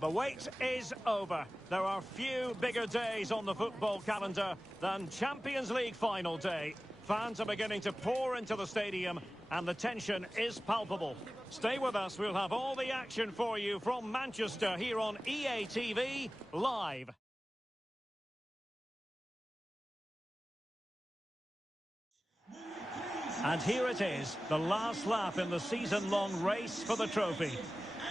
The wait is over. There are few bigger days on the football calendar than Champions League final day. Fans are beginning to pour into the stadium and the tension is palpable. Stay with us, we'll have all the action for you from Manchester here on EA TV live. And here it is, the last lap in the season-long race for the trophy.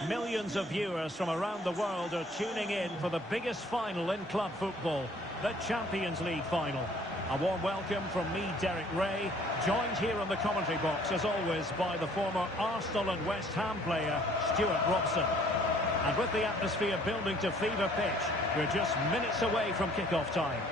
Millions of viewers from around the world are tuning in for the biggest final in club football, the Champions League final. A warm welcome from me, Derek Ray, joined here in the commentary box, as always, by the former Arsenal and West Ham player, Stuart Robson. And with the atmosphere building to fever pitch, we're just minutes away from kick-off time.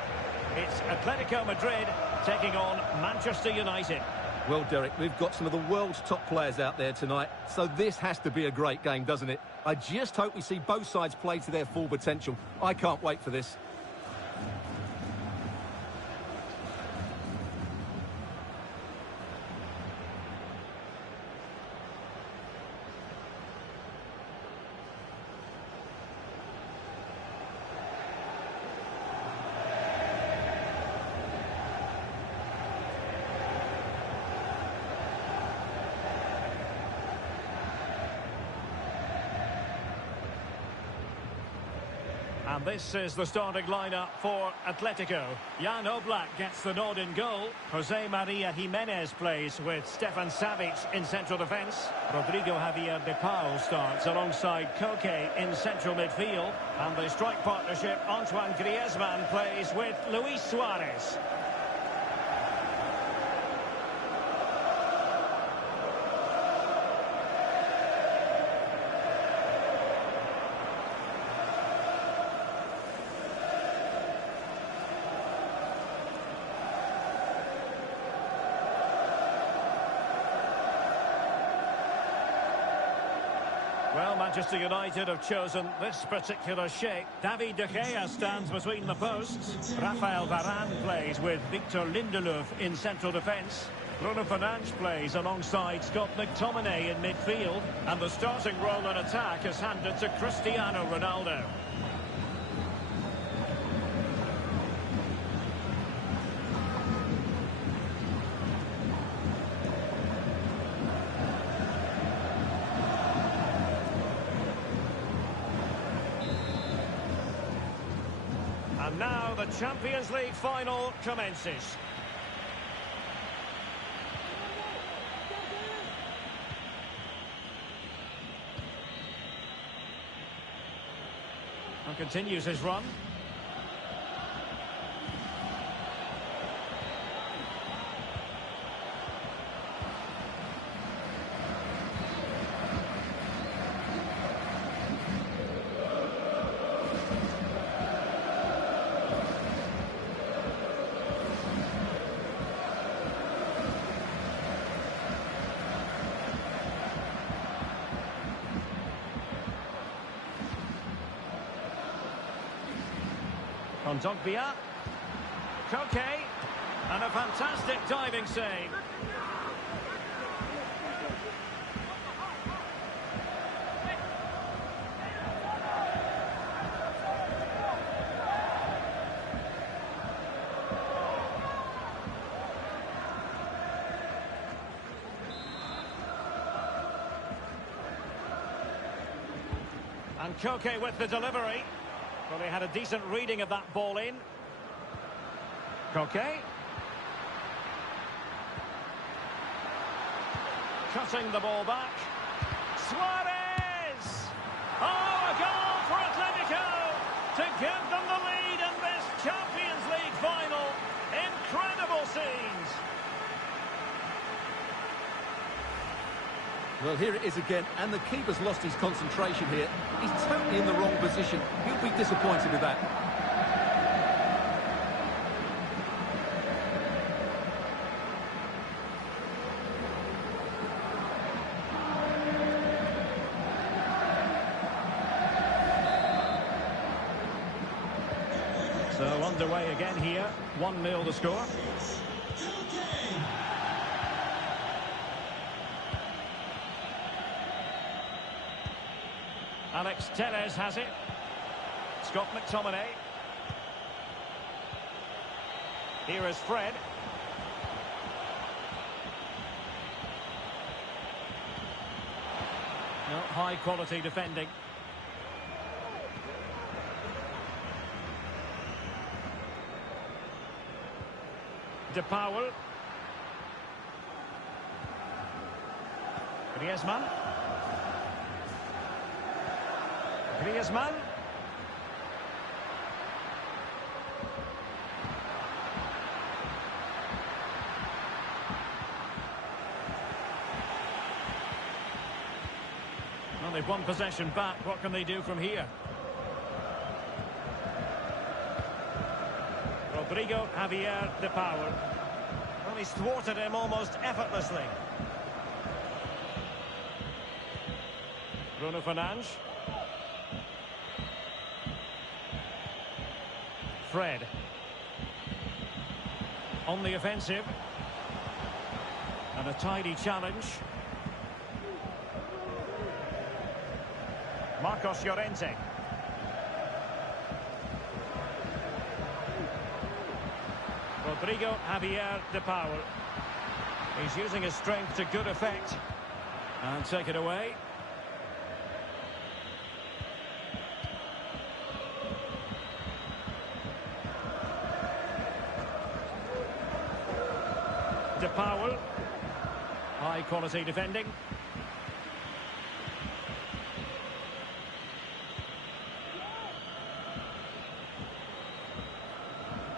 It's Atletico Madrid taking on Manchester United. Well, Derek, we've got some of the world's top players out there tonight, so this has to be a great game, doesn't it? I just hope we see both sides play to their full potential. I can't wait for this. And this is the starting lineup for Atletico. Jan Oblak gets the nod in goal. Jose Maria Jimenez plays with Stefan Savic in central defence. Rodrigo Javier de Paul starts alongside Koke in central midfield. And the strike partnership, Antoine Griezmann plays with Luis Suarez. Well, Manchester United have chosen this particular shape. David De Gea stands between the posts. Rafael Varane plays with Victor Lindelof in central defence. Bruno Fernandes plays alongside Scott McTominay in midfield. And the starting role in attack is handed to Cristiano Ronaldo. And now the Champions League final commences. And continues his run. Kondogbia, Koke, and a fantastic diving save. And Koke with the delivery. Well, they had a decent reading of that ball in. Koke. Cutting the ball back. Suarez! Oh, a goal for Atletico to give them the lead in this Champions League final. Incredible scenes. Well, here it is again, and the keeper's lost his concentration here. He's totally in the wrong position. He'll be disappointed with that. So underway again here, 1-0 the score. Alex Telles has it. Scott McTominay. Here is Fred. No, high quality defending. De Paul. Griezmann. Griezmann. Well, they've won possession back. What can they do from here? Rodrigo Javier De Paul. Well, he's thwarted him almost effortlessly. Bruno Fernandes. Fred. On the offensive. And a tidy challenge. Marcos Llorente. Rodrigo Javier De Paul. He's using his strength to good effect. And take it away. De Paul. High quality defending.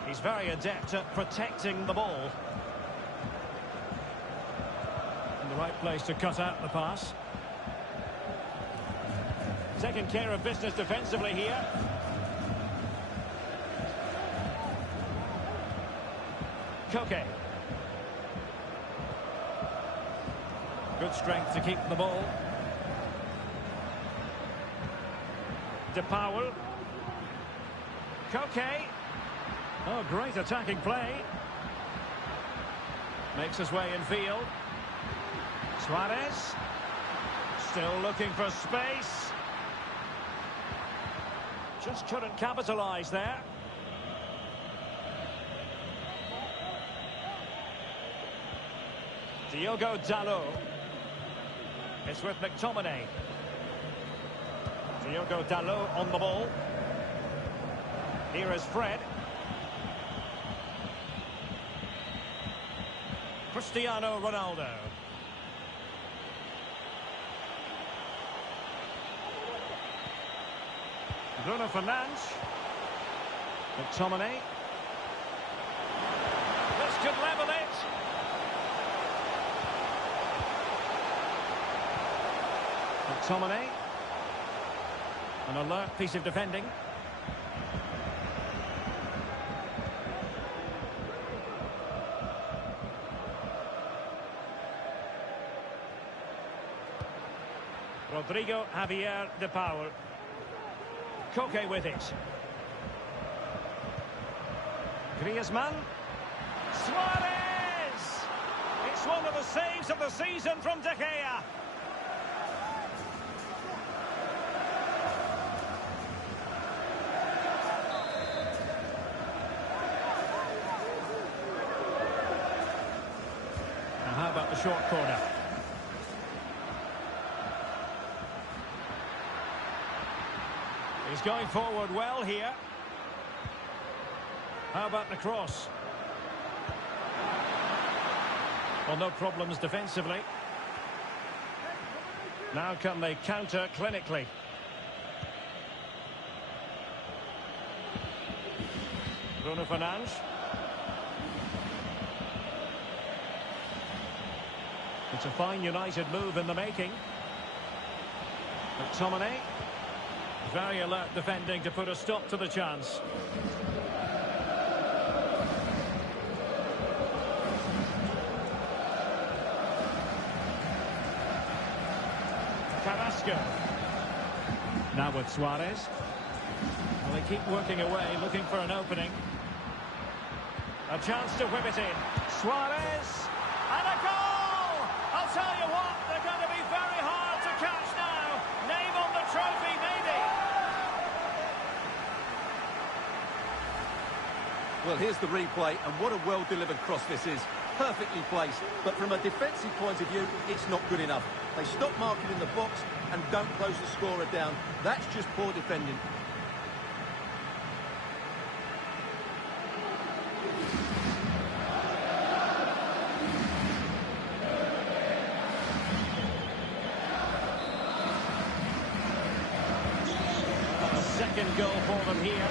He's very adept at protecting the ball. In the right place to cut out the pass. Taking care of business defensively here. Koke. Good strength to keep the ball. De Paul. Koke. Oh, great attacking play. Makes his way in field. Suarez. Still looking for space. Just couldn't capitalise there. Diogo Dalot. It's with McTominay. Diogo Dalot on the ball. Here is Fred. Cristiano Ronaldo. Bruno Fernandes. McTominay. This could level it. McTominay. An alert piece of defending. Rodrigo Javier De Paul. Koke with it. Griezmann. Suarez! It's one of the saves of the season from De Gea. Now how about the short corner? He's going forward well here. How about the cross? Well, no problems defensively. Now can they counter clinically? Bruno Fernandes. It's a fine United move in the making. McTominay. Very alert defending to put a stop to the chance. Carrasco. Now with Suarez. Well, they keep working away, looking for an opening. A chance to whip it in. Suarez. And a goal! I'll tell you what, they're going to be very hard to catch now. Name on the trophy, maybe. Well, here's the replay, and what a well-delivered cross this is. Perfectly placed, but from a defensive point of view, it's not good enough. They stop marking in the box and don't close the scorer down. That's just poor defending. A second goal for them here.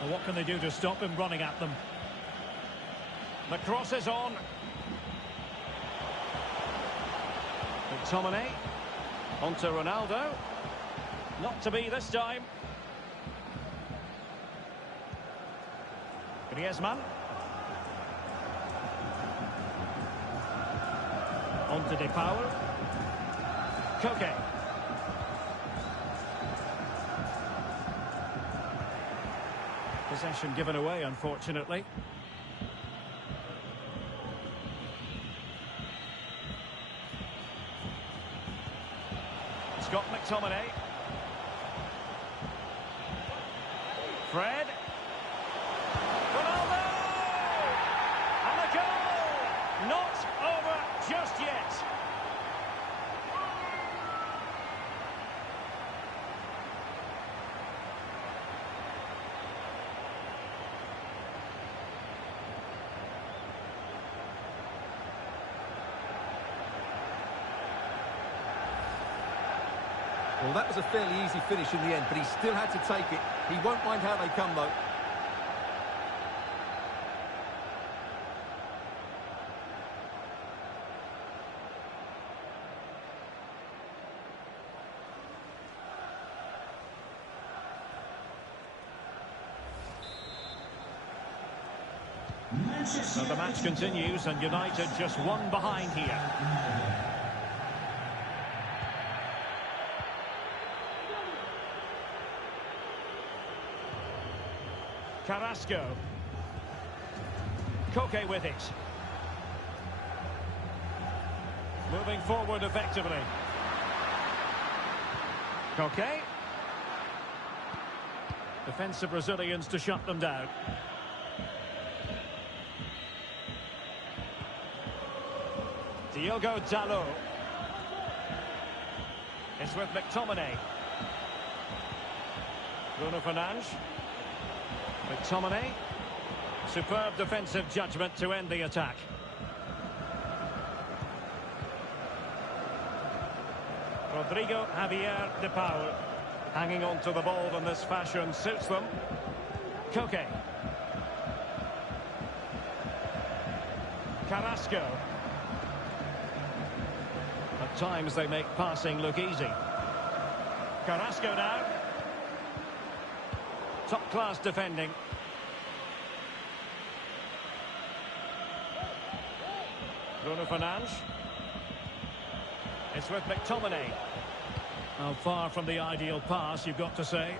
Well, what can they do to stop him running at them? The cross is on. McTominay. On to Ronaldo. Not to be this time. Griezmann. On to De Paul. Koke. Possession given away, unfortunately. Scott McTominay. Fred. Ronaldo! And the goal! Not over just yet. Well, that was a fairly easy finish in the end, but he still had to take it. He won't mind how they come, though. So the match continues, and United just one behind here. Carrasco. Koke with it. Moving forward effectively. Koke. Defensive Brazilians to shut them down. Diogo Dalot. It's with McTominay. Bruno Fernandes. McTominay. Superb defensive judgment to end the attack. Rodrigo Javier De Paul. Hanging on to the ball in this fashion suits them. Koke. Carrasco. At times they make passing look easy. Carrasco now. Top-class defending. Bruno Fernandes. It's with McTominay. Well, far from the ideal pass, you've got to say.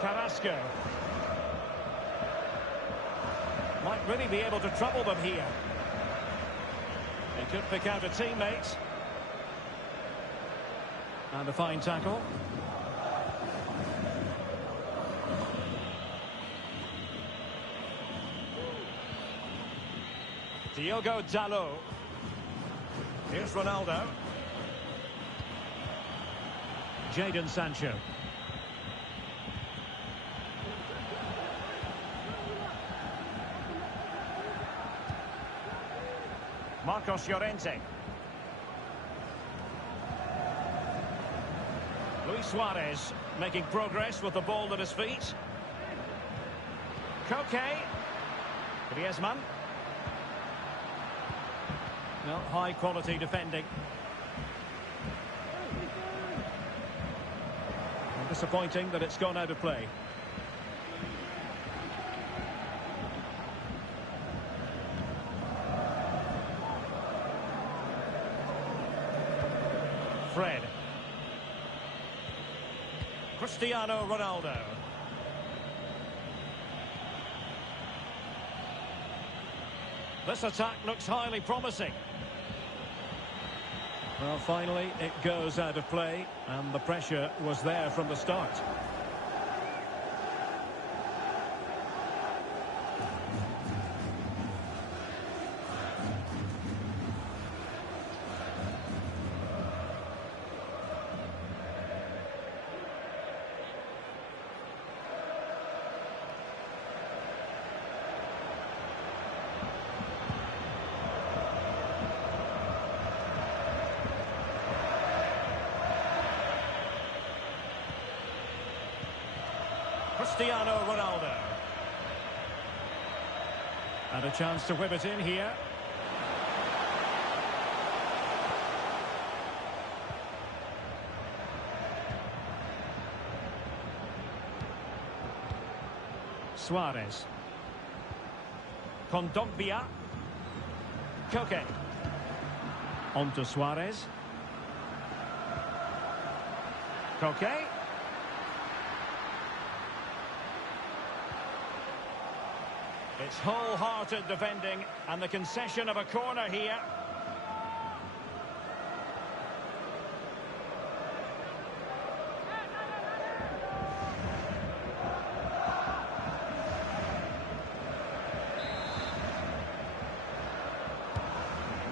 Carrasco. Might really be able to trouble them here. They could pick out a teammate. And a fine tackle. Diogo Dalot. Here's Ronaldo. Jadon Sancho. Marcos Llorente. Luis Suarez making progress with the ball at his feet. Koke. Griezmann. No, high quality defending. And disappointing that it's gone out of play. Fred. Cristiano Ronaldo. This attack looks highly promising. Well, finally, it goes out of play, and the pressure was there from the start. Cristiano Ronaldo. And a chance to whip it in here. Suarez. Kondogbia. Koke. On to Suarez. Koke. It's wholehearted defending, and the concession of a corner here.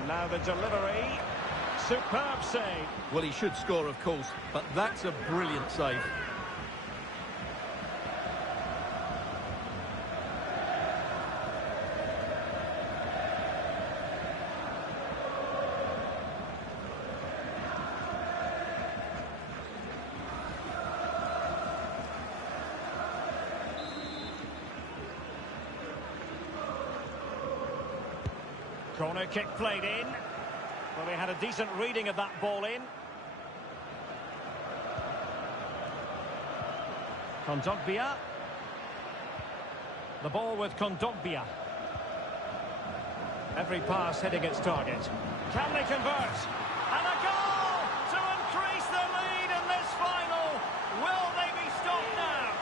Now the delivery. Superb save. Well, he should score, of course, but that's a brilliant save. Corner kick played in. Well, they had a decent reading of that ball in. Kondogbia. The ball with Kondogbia. Every pass hitting its target. Can they convert? And a goal to increase their lead in this final. Will they be stopped now?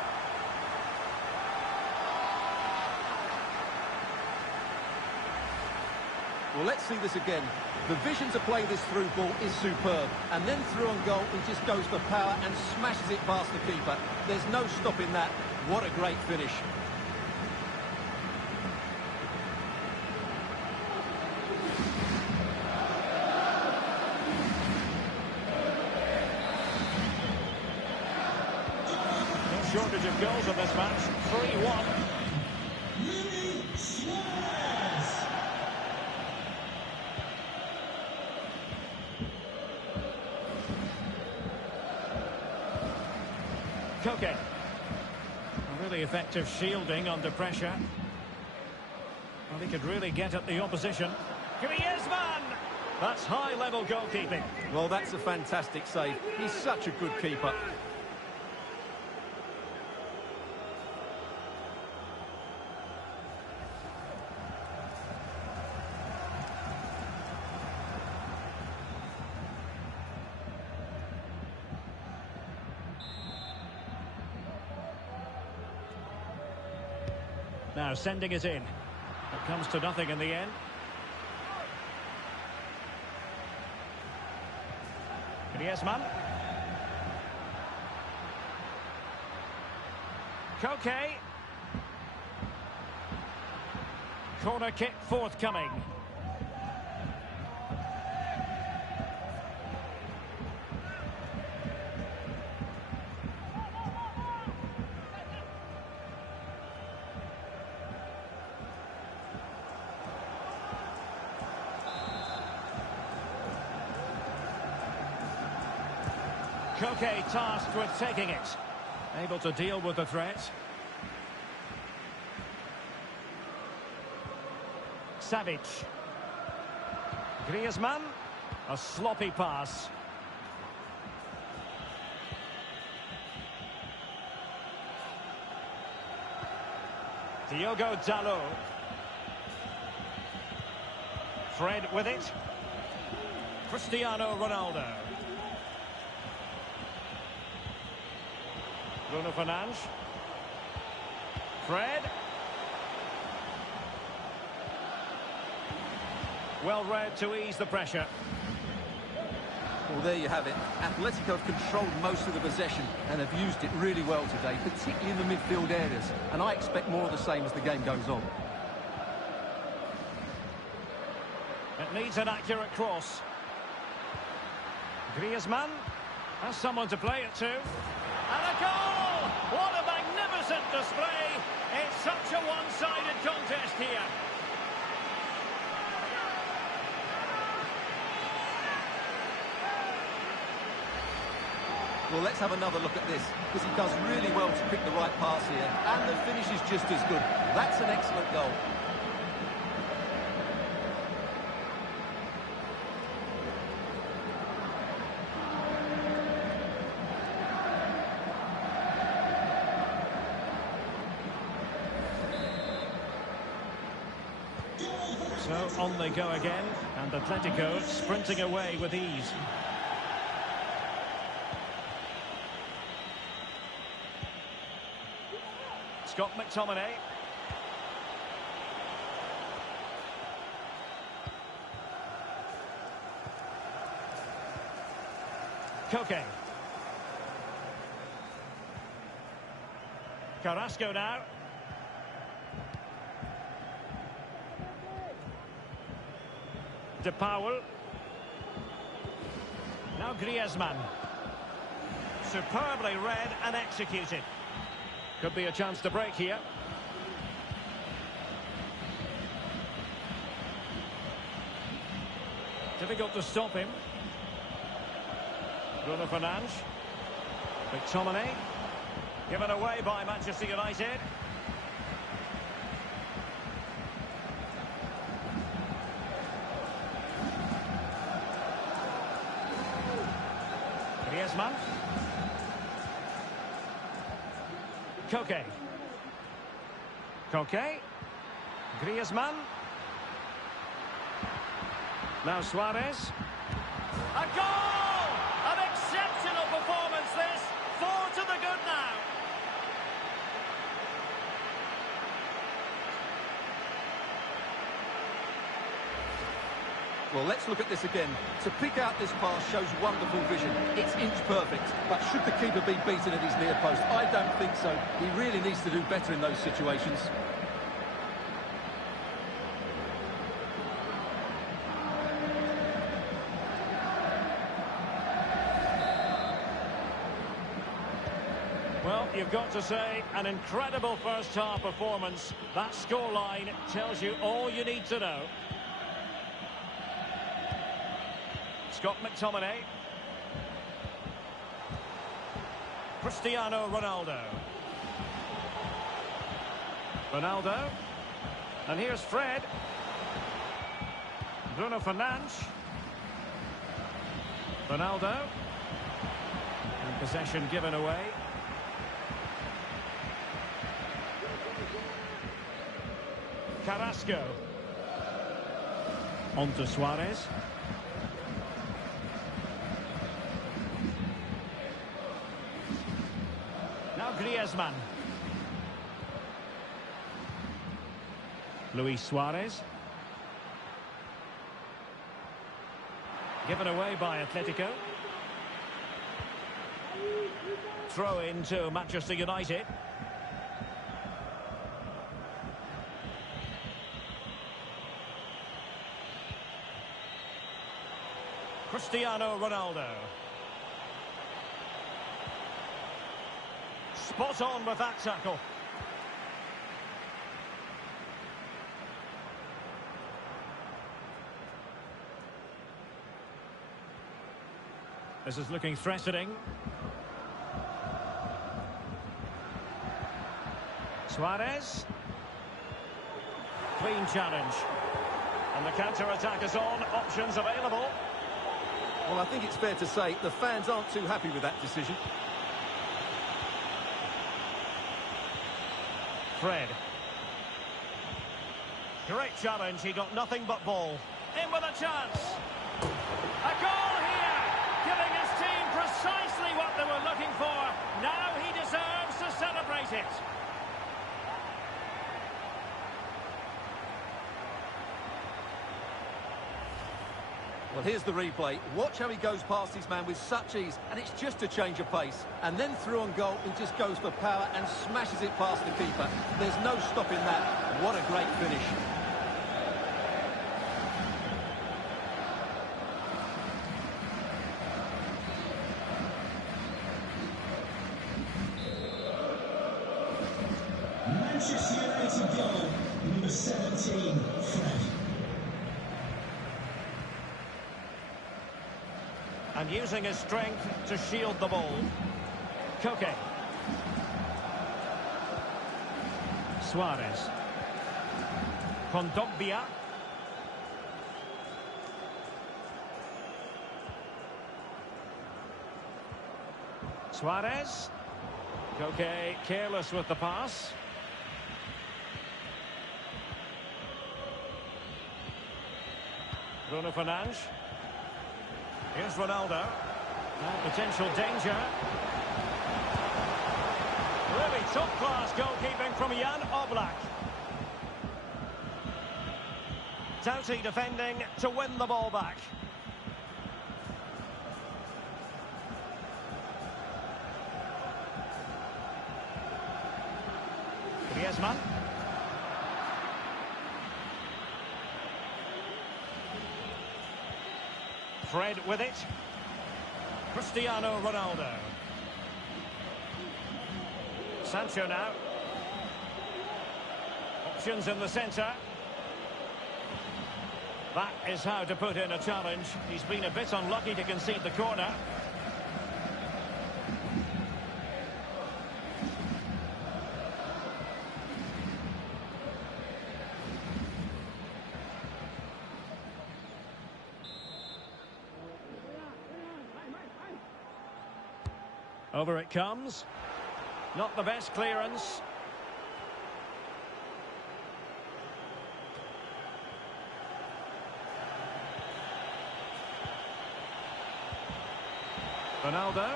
Well, let's see this again. The vision to play this through ball is superb. And then through on goal, he just goes for power and smashes it past the keeper. There's no stopping that. What a great finish. No shortage of goals in this match. 3-1. Koke. A really effective shielding under pressure. Well, he could really get at the opposition. Griezmann! That's high-level goalkeeping. Well, that's a fantastic save. He's such a good keeper. Now sending it in. It comes to nothing in the end. Griezmann. Koke. Corner kick forthcoming. Koke tasked with taking it. Able to deal with the threat. Savic. Griezmann. A sloppy pass. Diogo Dalot. Fred with it. Cristiano Ronaldo. Bruno Fernandes. Fred. Well read to ease the pressure. Well, there you have it. Atletico have controlled most of the possession and have used it really well today, particularly in the midfield areas. And I expect more of the same as the game goes on. It needs an accurate cross. Griezmann has someone to play it to. And a goal! What a magnificent display! It's such a one-sided contest here. Well, let's have another look at this, because he does really well to pick the right pass here, and the finish is just as good. That's an excellent goal. So on they go again, and Atletico sprinting away with ease. Scott McTominay. Koke. Carrasco now. De Paul. Now Griezmann. Superbly read and executed. Could be a chance to break here. Difficult to stop him. Bruno Fernandes. McTominay. Given away by Manchester United. Griezmann. Koke. Koke. Griezmann. Now Suarez. A goal! An exceptional performance this. 4 to the good now. Well, let's look at this again. To pick out this pass shows wonderful vision. It's inch perfect. But should the keeper be beaten at his near post? I don't think so. He really needs to do better in those situations. Well, you've got to say, an incredible first-half performance. That scoreline tells you all you need to know. Scott McTominay. Cristiano Ronaldo. Ronaldo. And here's Fred. Bruno Fernandes. Ronaldo. And possession given away. Carrasco. On to Suarez. Now Griezmann. Luis Suarez. Given away by Atletico. Throw in to Manchester United. Cristiano Ronaldo. Spot on with that tackle. This is looking threatening. Suarez. Clean challenge. And the counter-attack is on. Options available. Well, I think it's fair to say the fans aren't too happy with that decision. Fred. Great challenge, he got nothing but ball. In with a chance. A goal here, giving his team precisely what they were looking for. Now he deserves to celebrate it. Well, here's the replay. Watch how he goes past his man with such ease, and it's just a change of pace. And then through on goal, he just goes for power and smashes it past the keeper. There's no stopping that. What a great finish. Manchester United goal, number 17, Fred. And using his strength to shield the ball. Koke. Suarez. Kondogbia. Suarez. Koke careless with the pass. Bruno Fernandes. Here's Ronaldo. Potential danger. Really top-class goalkeeping from Jan Oblak. Doughty defending to win the ball back. Griezmann. Fred with it. Cristiano Ronaldo. Sancho now. Options in the centre. That is how to put in a challenge. He's been a bit unlucky to concede the corner. Over it comes. Not the best clearance. Ronaldo.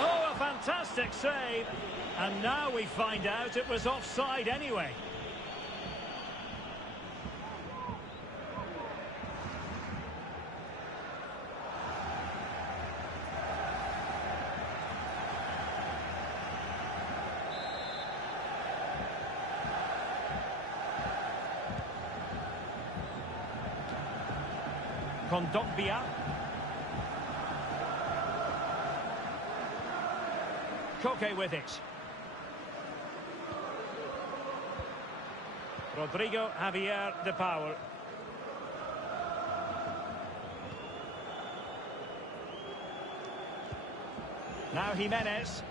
Oh, a fantastic save. And now we find out it was offside anyway. Kondogbia. Koke with it. Rodrigo Javier de Paul. Now Jimenez.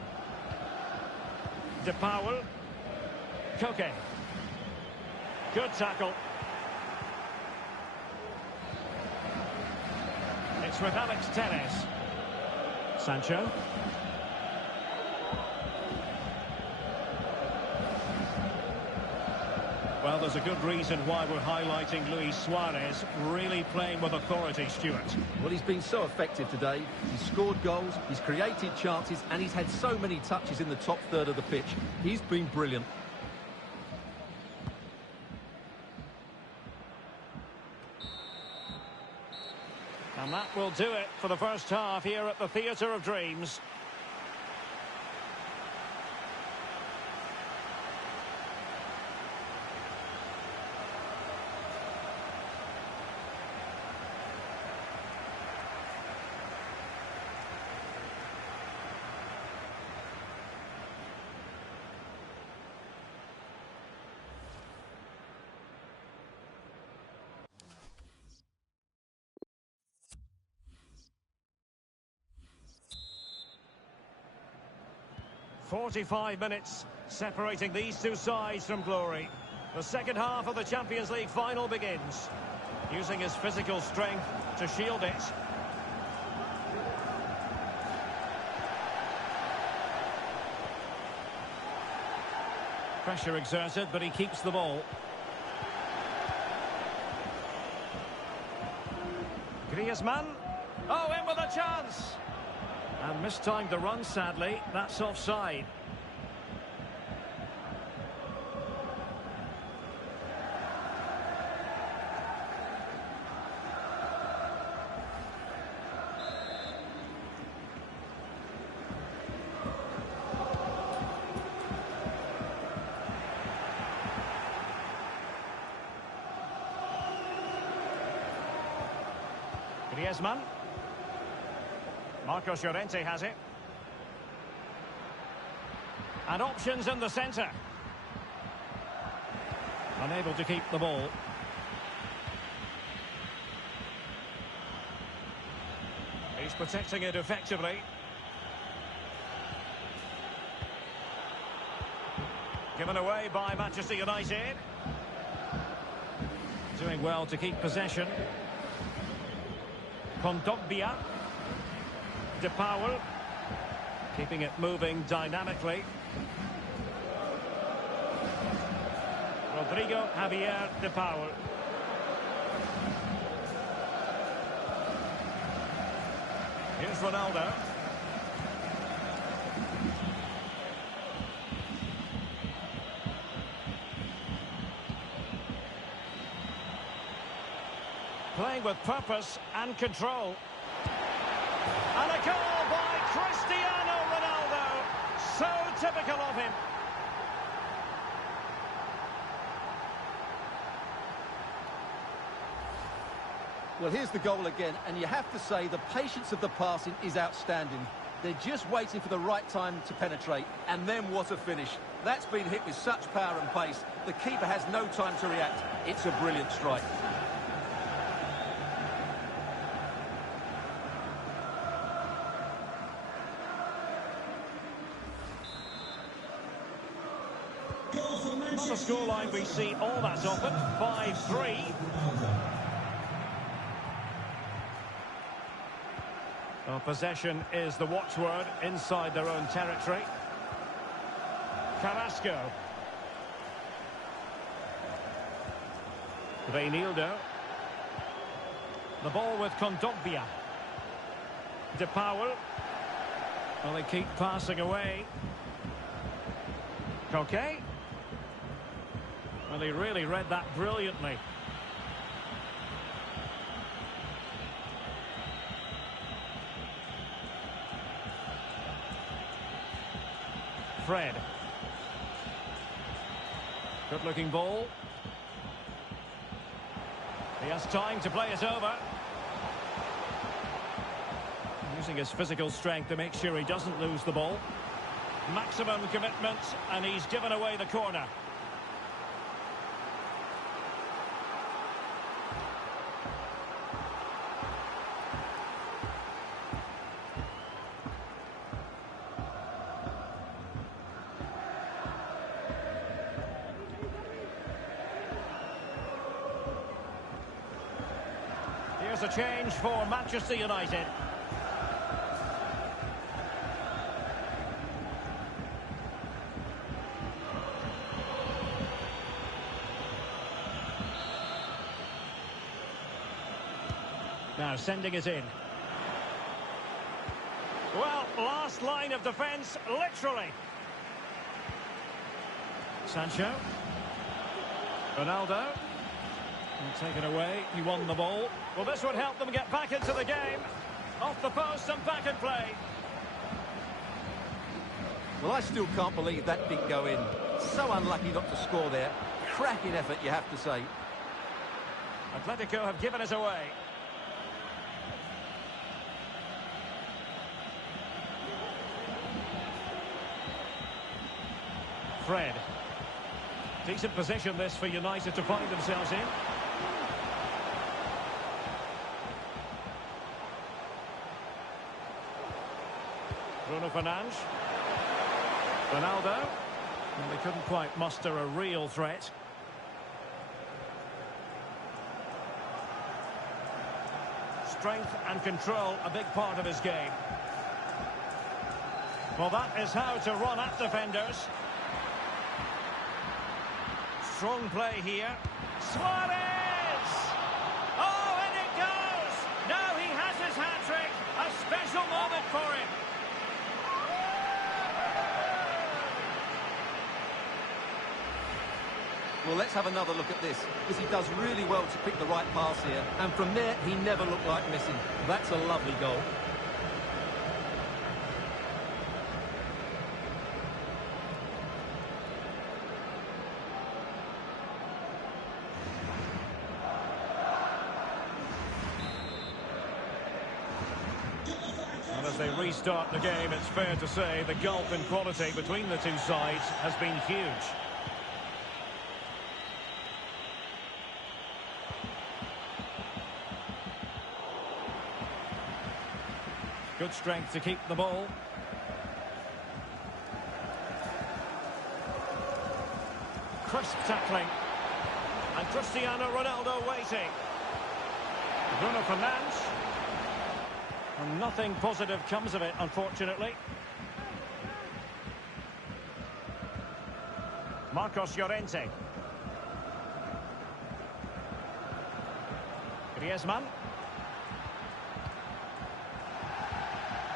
De Paul. Koke. Good tackle. It's with Alex Telles. Sancho. Well, there's a good reason why we're highlighting Luis Suarez, really playing with authority, Stuart. Well, he's been so effective today. He's scored goals, he's created chances, and he's had so many touches in the top third of the pitch. He's been brilliant. And that will do it for the first half here at the Theatre of Dreams. "45 minutes separating these two sides from glory. The second half of the Champions League final begins. Using his physical strength to shield it. Pressure exerted, but he keeps the ball. Griezmann. Oh, in with a chance! And mistimed the run, sadly. That's offside. Griezmann. Marcos Llorente has it. And options in the centre. Unable to keep the ball. He's protecting it effectively. Given away by Manchester United. Doing well to keep possession. Kondogbia. De Paul. Keeping it moving dynamically. Rodrigo Javier De Paul. Here's Ronaldo. Playing with purpose and control. And a goal by Cristiano Ronaldo. So typical of him. Well, here's the goal again, and you have to say the patience of the passing is outstanding. They're just waiting for the right time to penetrate, and then what a finish. That's been hit with such power and pace. The keeper has no time to react. It's a brilliant strike. Not a scoreline we see all that often. 5-3. Well, possession is the watchword inside their own territory. Carrasco. Reinildo. The ball with Kondogbia. De Paul. Well, they keep passing away. Coquet. Well, he really read that brilliantly. Fred. Good-looking ball. He has time to play it over. Using his physical strength to make sure he doesn't lose the ball. Maximum commitment, and he's given away the corner. Here's a change for Manchester United. Now sending it in. Well, last line of defence, literally. Sancho. Ronaldo. Taken away, he won the ball. Well, this would help them get back into the game. Off the post and back in play. Well, I still can't believe that didn't go in. So unlucky not to score there. Cracking effort, you have to say. Atletico have given it away. Fred. Decent position this for United to find themselves in. Bruno Fernandes. Ronaldo. And they couldn't quite muster a real threat. Strength and control, a big part of his game. Well, that is how to run at defenders. Strong play here. Suarez! Oh, and it goes! Now he has his hat-trick. A special moment for him. Well, let's have another look at this, because he does really well to pick the right pass here. And from there, he never looked like missing. That's a lovely goal. they restart the game, it's fair to say the gulf in quality between the two sides has been huge. Good strength to keep the ball. Crisp tackling. And Cristiano Ronaldo waiting. Bruno Fernandes. And nothing positive comes of it, unfortunately. Marcos Llorente. Griezmann.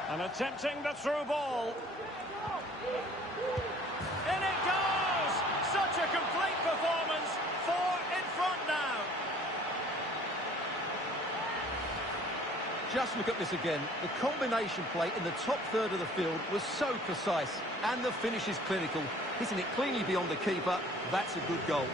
And attempting the through ball. In it goes! Such a complete performance. 4 in front now. Just look at this again. The combination play in the top third of the field was so precise. And the finish is clinical. Hitting it cleanly beyond the keeper. That's a good goal.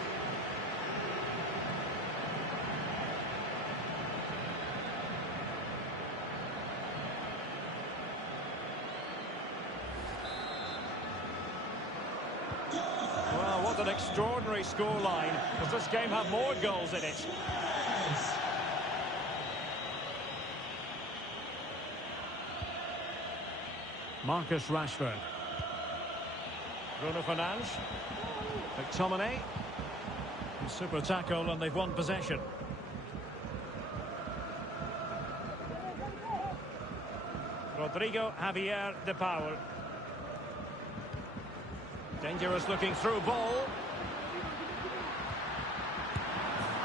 Well, what an extraordinary scoreline. Does this game have more goals in it? Marcus Rashford. Bruno Fernandes. McTominay. Super tackle and they've won possession. Rodrigo Javier de Paul. Dangerous looking through ball.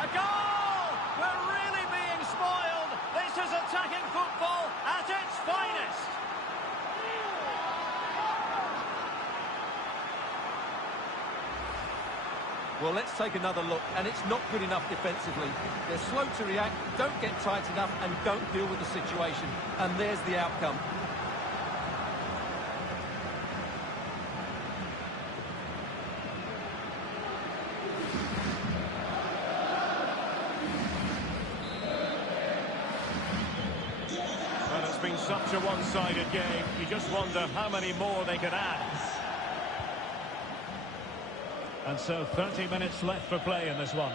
A goal! We're really being spoiled. This is attacking football at its finest. Well, let's take another look, and it's not good enough defensively. They're slow to react, don't get tight enough, and don't deal with the situation. And there's the outcome. Well, it's been such a one-sided game. You just wonder how many more they could add. And so 30 minutes left for play in this one.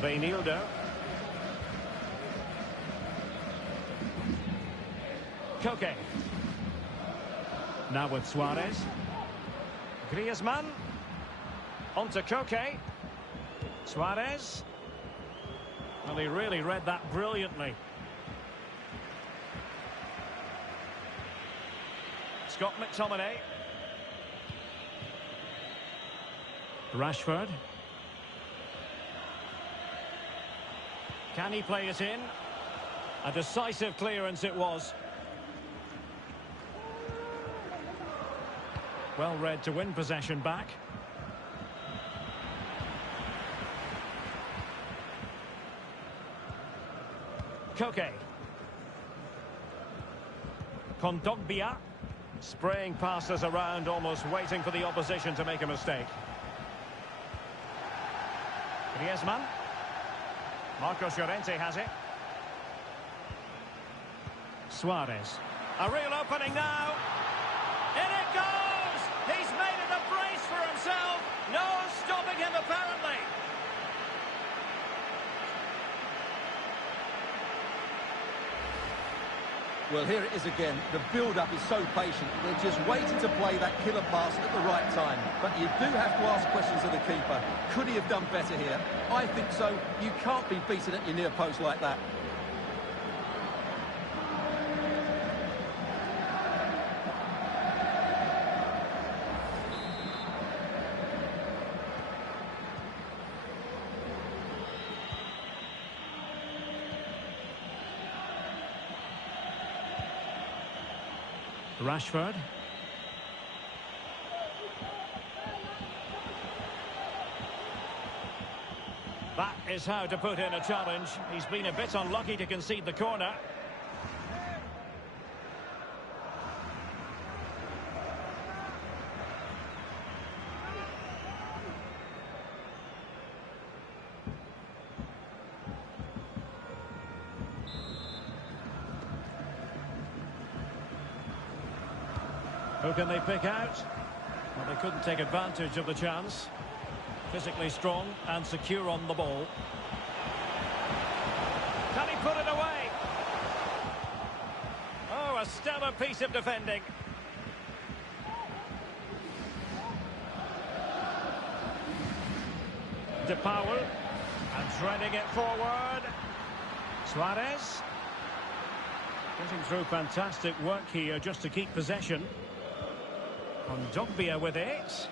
Reinildo. Koke. Now with Suarez. Griezmann. On to Koke. Suarez. Well, he really read that brilliantly. Scott McTominay. Rashford. Can he play it in? A decisive clearance it was. Well read to win possession back. Koke. Kondogbia. Spraying passes around, almost waiting for the opposition to make a mistake. Griezmann. Marcos Llorente has it. Suarez. A real opening now. In it goes! He's made it a brace for himself. No stopping him, apparently. Well, here it is again. The build-up is so patient. They're just waiting to play that killer pass at the right time. But you do have to ask questions of the keeper. Could he have done better here? I think so. You can't be beaten at your near post like that. Rashford. That is how to put in a challenge. He's been a bit unlucky to concede the corner. Who can they pick out? Well, they couldn't take advantage of the chance. Physically strong and secure on the ball. Can he put it away? Oh, a stellar piece of defending. De Paul, and threading it forward. Suarez. Getting through fantastic work here just to keep possession. Kondogbia with it.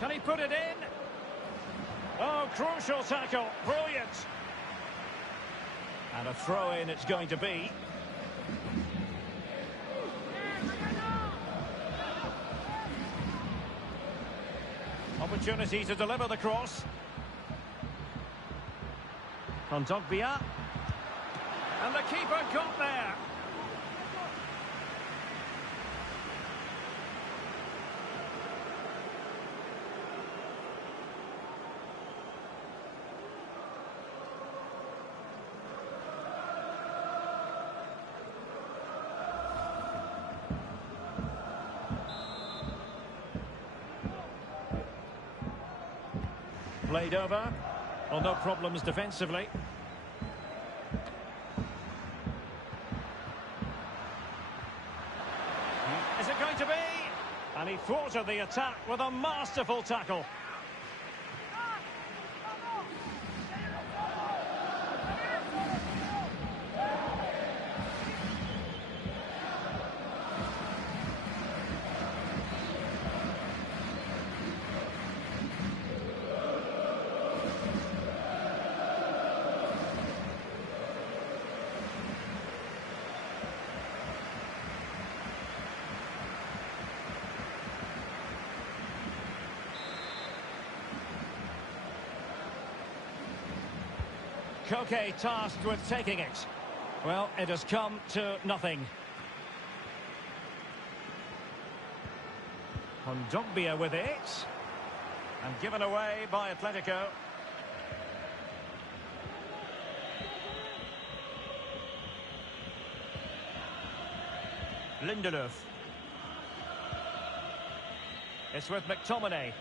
Can he put it in? Oh, crucial tackle. Brilliant. And a throw-in it's going to be. Opportunity to deliver the cross. Kondogbia. And the keeper got there. Played over. Well, no problems defensively. Is it going to be? And he thwarted the attack with a masterful tackle. Koke tasked with taking it. Well, it has come to nothing. Kondogbia with it. And given away by Atletico. Lindelöf. It's with McTominay.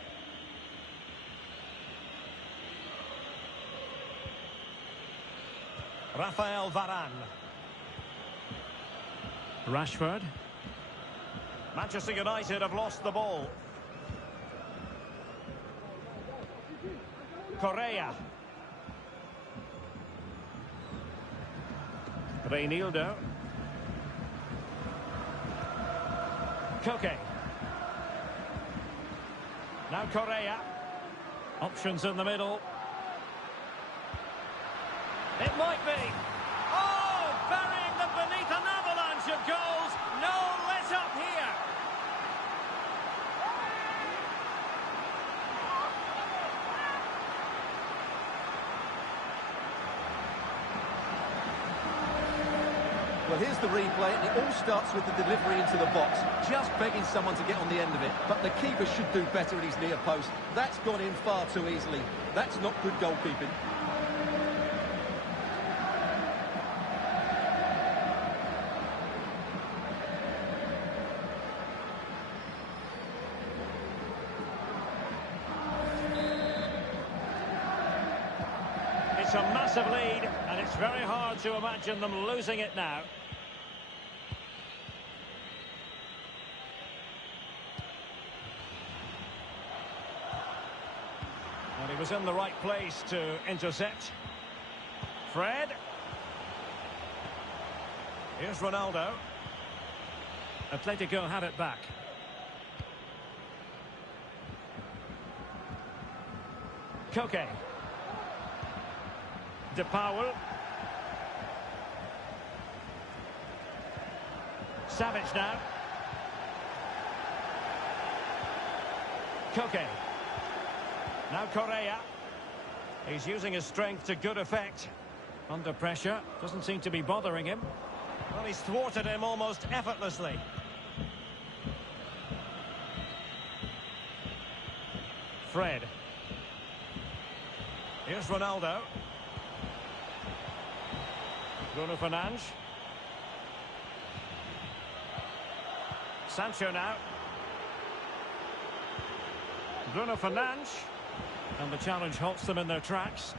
Rafael Varane. Rashford. Manchester United have lost the ball. Correa. Reinildo. Koke. Now Correa. Options in the middle. It might be. Oh, burying them beneath an avalanche of goals. No let up here. Well, here's the replay, and it all starts with the delivery into the box. Just begging someone to get on the end of it. But the keeper should do better at his near post. That's gone in far too easily. That's not good goalkeeping. It's a massive lead, and it's very hard to imagine them losing it now. And he was in the right place to intercept. Fred. Here's Ronaldo. Atletico have it back. Koke. De Paul. Savage now. Koke. Now Correa. He's using his strength to good effect. Under pressure. Doesn't seem to be bothering him. Well, he's thwarted him almost effortlessly. Fred. Here's Ronaldo. Bruno Fernandes. Sancho now. Bruno Fernandes. And the challenge halts them in their tracks.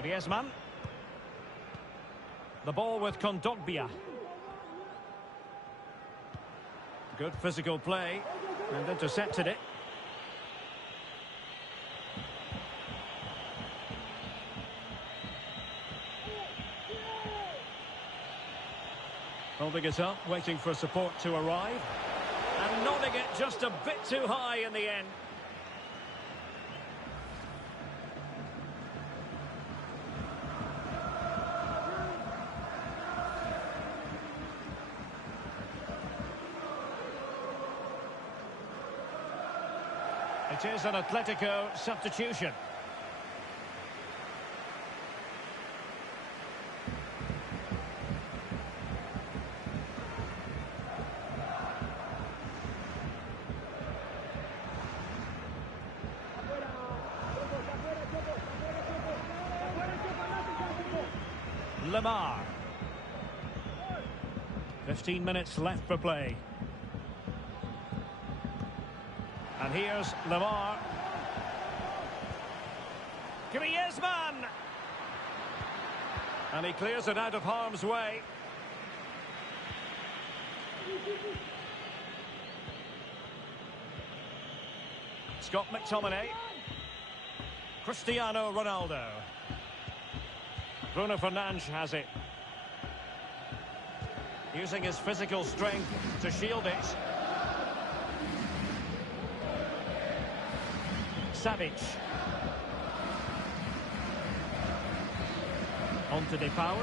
Griezmann. The ball with Kondogbia. Good physical play. And intercepted it. Holding it up, waiting for support to arrive. And nodding it just a bit too high in the end. It is an Atletico substitution. Lemar. 15 minutes left for play. And here's Lemar. Griezmann! And he clears it out of harm's way. Scott McTominay. Cristiano Ronaldo. Bruno Fernandes has it. Using his physical strength to shield it. Savic. On to De Paul.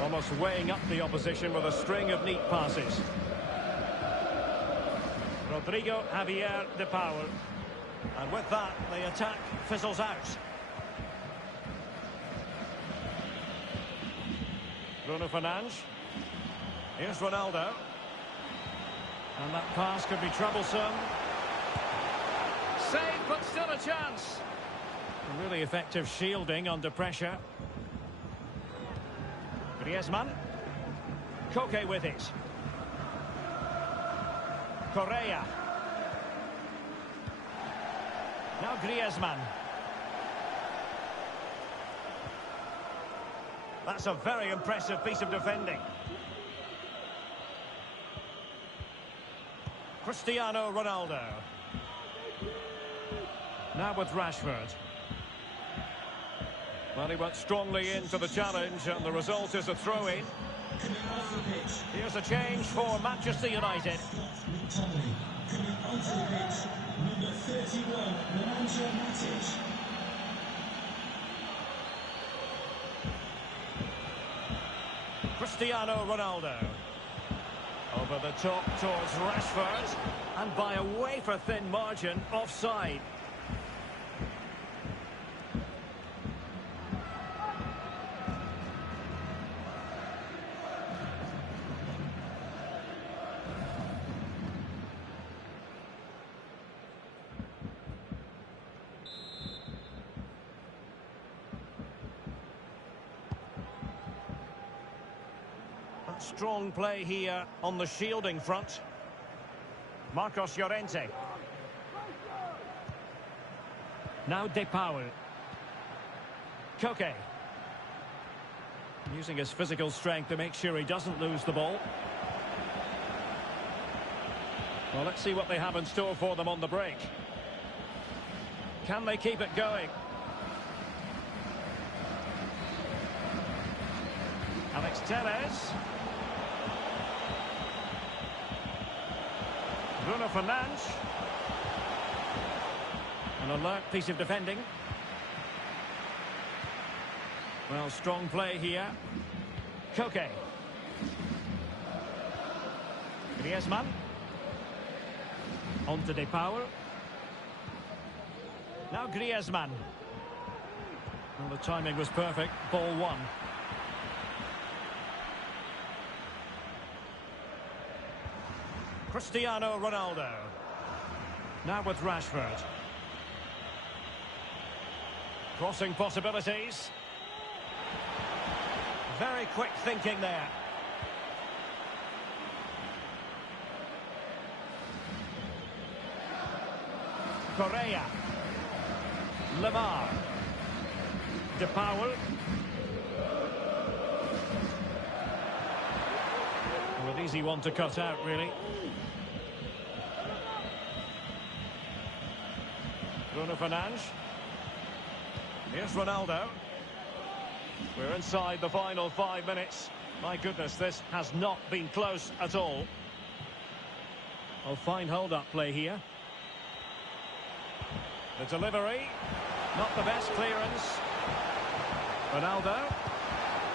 Almost weighing up the opposition with a string of neat passes. Rodrigo Javier De Paul. And with that, the attack fizzles out. Bruno Fernandes. Here's Ronaldo. And that pass could be troublesome. Save, but still a chance. A really effective shielding under pressure. Griezmann. Koke with it. Correa. Now Griezmann. That's a very impressive piece of defending. Cristiano Ronaldo. Now with Rashford. Well, he went strongly into the challenge, and the result is a throw-in. Here's a change for Manchester United. Coming onto the pitch, number 31, Nemanja Matic. Cristiano Ronaldo. Over the top towards Rashford. And by a wafer thin margin, offside. Strong play here on the shielding front. Marcos Llorente. Now De Paul. Koke. Using his physical strength to make sure he doesn't lose the ball. Well, let's see what they have in store for them on the break. Can they keep it going? Alex Telles. Bruno Fernandes. An alert piece of defending. Well, strong play here. Koke. Griezmann. On to De Paul. Now Griezmann. Well, the timing was perfect. Ball one. Cristiano Ronaldo. Now with Rashford. Crossing possibilities. Very quick thinking there. Correa. Lemar. De Paul. An easy one to cut out, really. Bruno Fernandes. Here's Ronaldo. We're inside the final 5 minutes. My goodness, this has not been close at all. Oh, fine hold-up play here. The delivery. Not the best clearance. Ronaldo.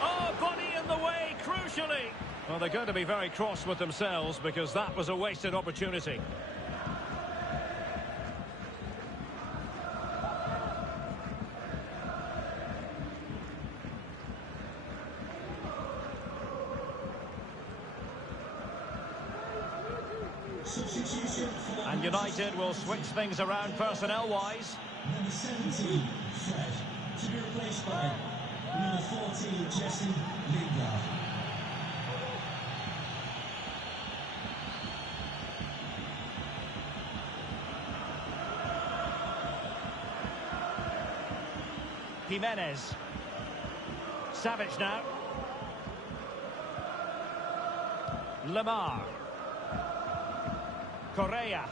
Oh, body in the way, crucially. Well, they're going to be very cross with themselves because that was a wasted opportunity. Substitution for And United will switch things around personnel-wise. number 17, Fred, to be replaced by number 14, Jesse Lingard. Jimenez. Savage now. Lemar. Correa.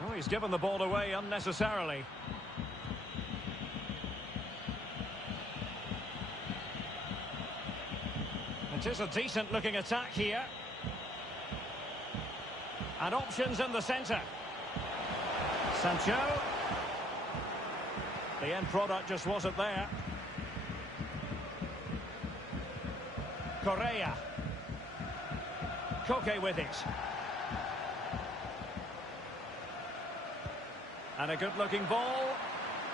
Oh, he's given the ball away unnecessarily. It is a decent-looking attack here. And options in the centre. Sancho. The end product just wasn't there. Correa. Koke with it. And a good-looking ball.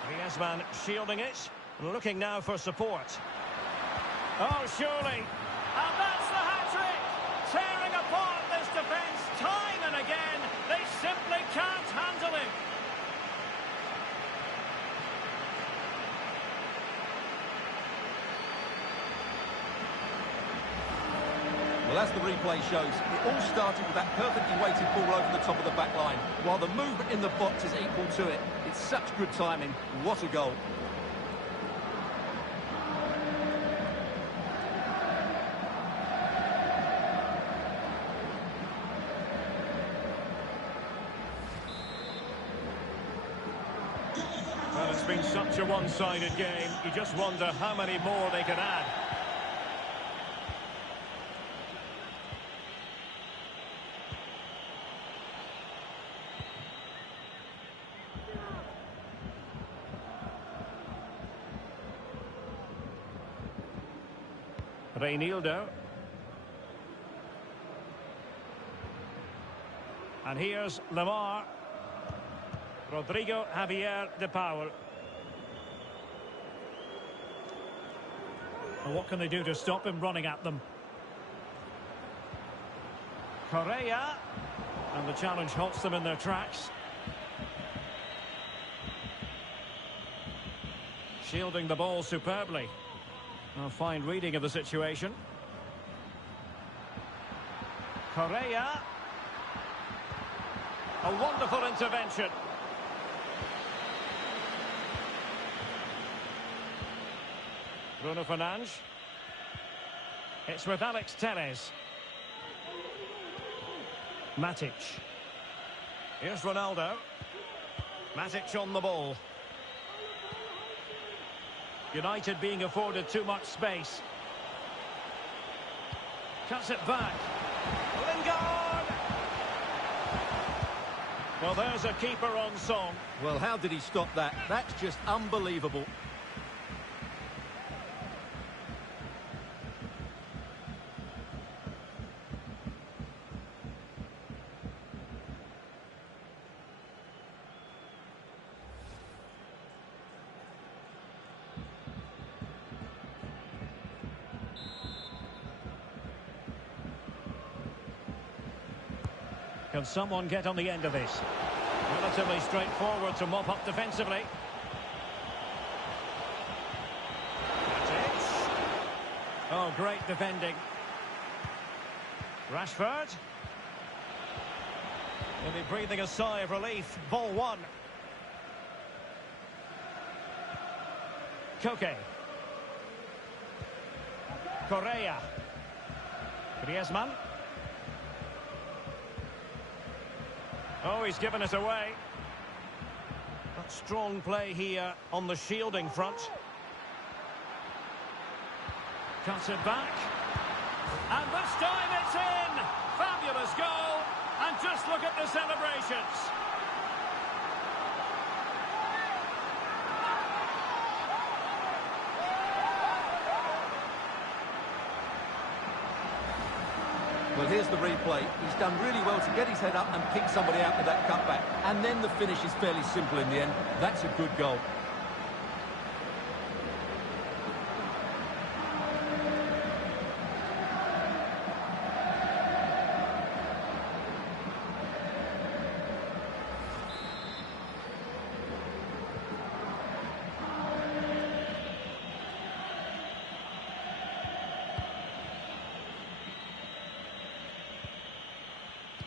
Griezmann shielding it. Looking now for support. Oh, surely. And that's the hat-trick. Tearing apart this defence time and again. They simply can't handle him. Well, as the replay shows, it all started with that perfectly weighted ball over the top of the back line. While the movement in the box is equal to it. It's such good timing. What a goal. Well, it's been such a one-sided game. You just wonder how many more they could add. Reinildo. And here's Lemar. Rodrigo Javier de Paul. And what can they do to stop him running at them? Correa. And the challenge halts them in their tracks. Shielding the ball superbly. A fine reading of the situation. Correa. A wonderful intervention. Bruno Fernandes. It's with Alex Telles. Matic. Here's Ronaldo. Matic on the ball. United being afforded too much space. Cuts it back. Lingard! Well, there's a keeper on song. Well, how did he stop that? That's just unbelievable. Can someone get on the end of this? Relatively straightforward to mop up defensively. Matic. Oh, great defending. Rashford. He'll be breathing a sigh of relief. Ball one. Koke. Correa. Griezmann. Oh, he's given it away. But strong play here on the shielding front. Cuts it back. And this time it's in! Fabulous goal! And just look at the celebrations. Well, here's the replay. He's done really well to get his head up and pick somebody out with that cutback. And then the finish is fairly simple in the end. That's a good goal.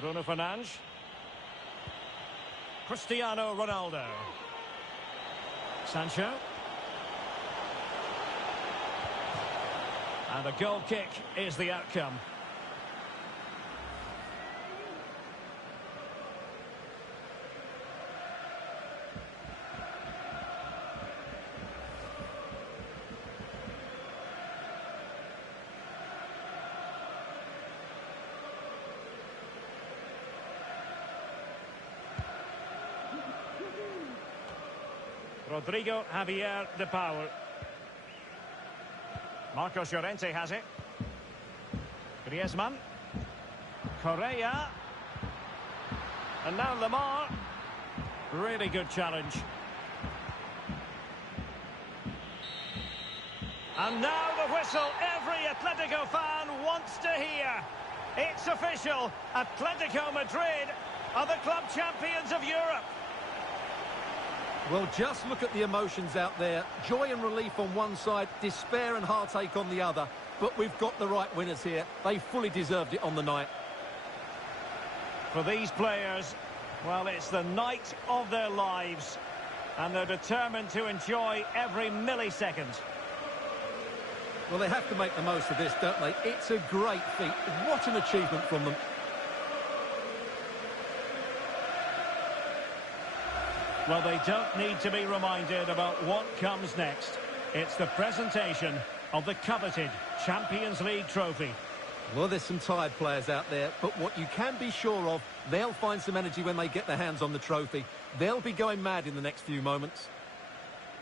Bruno Fernandes. Cristiano Ronaldo. Sancho. And a goal kick is the outcome. Rodrigo Javier de Paul. Marcos Llorente has it. Griezmann. Correa. And now Lamar. Really good challenge. And now the whistle every Atletico fan wants to hear. It's official. Atletico Madrid are the club champions of Europe. Well, just look at the emotions out there. Joy and relief on one side, despair and heartache on the other. But we've got the right winners here. They fully deserved it on the night. For these players, well, it's the night of their lives. And they're determined to enjoy every millisecond. Well, they have to make the most of this, don't they? It's a great feat. What an achievement from them. Well, they don't need to be reminded about what comes next. It's the presentation of the coveted Champions League trophy. Well, there's some tired players out there, but what you can be sure of, they'll find some energy when they get their hands on the trophy. They'll be going mad in the next few moments.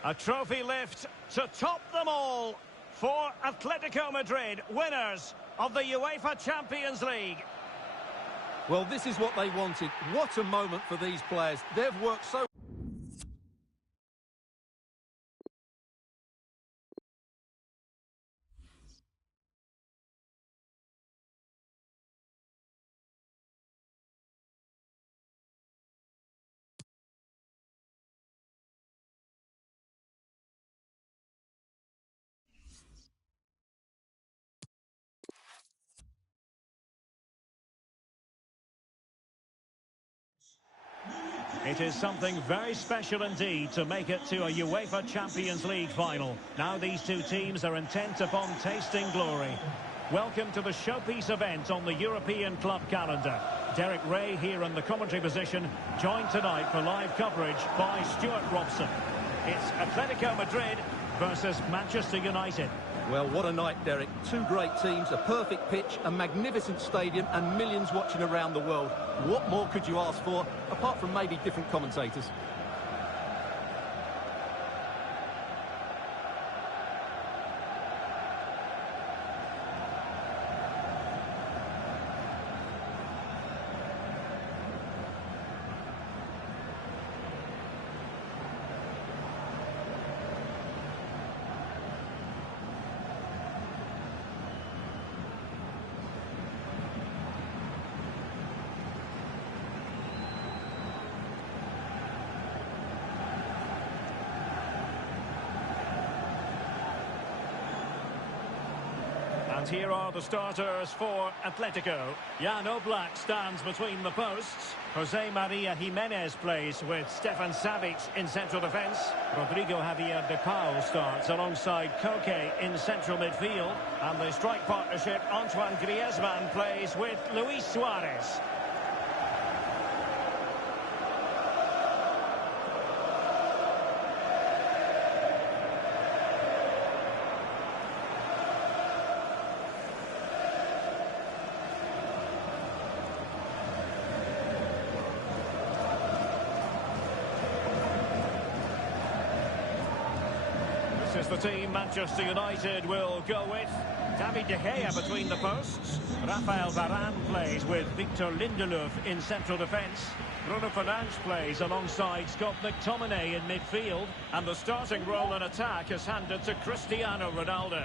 A trophy lift to top them all for Atletico Madrid, winners of the UEFA Champions League. Well, this is what they wanted. What a moment for these players. They've worked so... It is something very special indeed to make it to a UEFA Champions League final. Now these two teams are intent upon tasting glory. Welcome to the showpiece event on the European club calendar. Derek Ray here in the commentary position, joined tonight for live coverage by Stuart Robson. It's Atletico Madrid versus Manchester United. Well, what a night, Derek. Two great teams, a perfect pitch, a magnificent stadium, and millions watching around the world. What more could you ask for, apart from maybe different commentators? And here are the starters for Atletico. Jan Oblak stands between the posts. Jose Maria Jimenez plays with Stefan Savic in central defence. Rodrigo Javier de Paul starts alongside Koke in central midfield. And the strike partnership, Antoine Griezmann plays with Luis Suarez. This is the team Manchester United will go with. David De Gea between the posts. Rafael Varane plays with Victor Lindelof in central defence. Bruno Fernandes plays alongside Scott McTominay in midfield. And the starting role in attack is handed to Cristiano Ronaldo.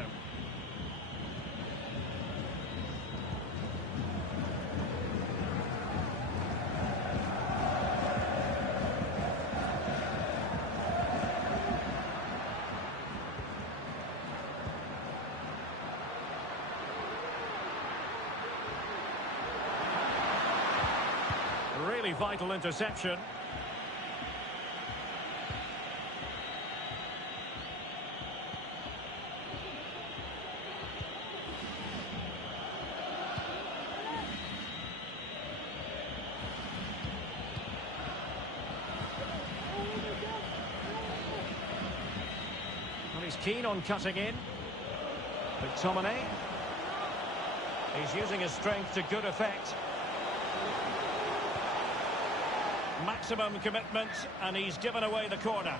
Really vital interception. Well, he's keen on cutting in. McTominay. He's using his strength to good effect. Maximum commitment, and he's given away the corner.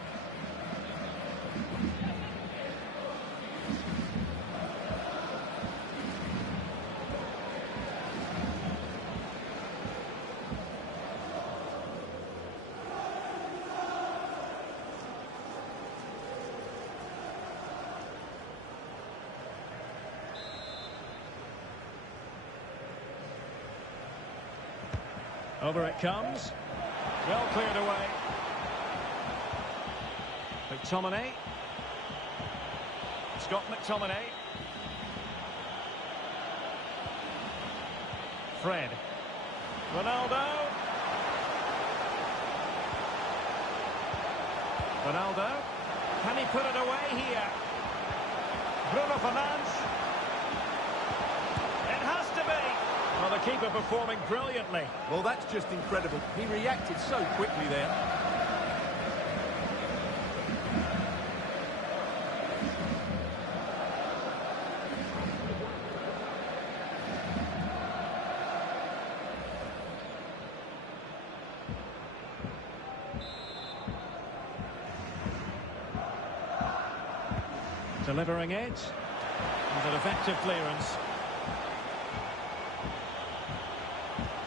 Over it comes. Well cleared away. McTominay. Scott McTominay. Fred. Ronaldo. Ronaldo. Can he put it away here? Bruno Fernandes. It has to be. Well, the keeper performing brilliantly. Well, that's just incredible. He reacted so quickly there. Delivering it. With an effective clearance.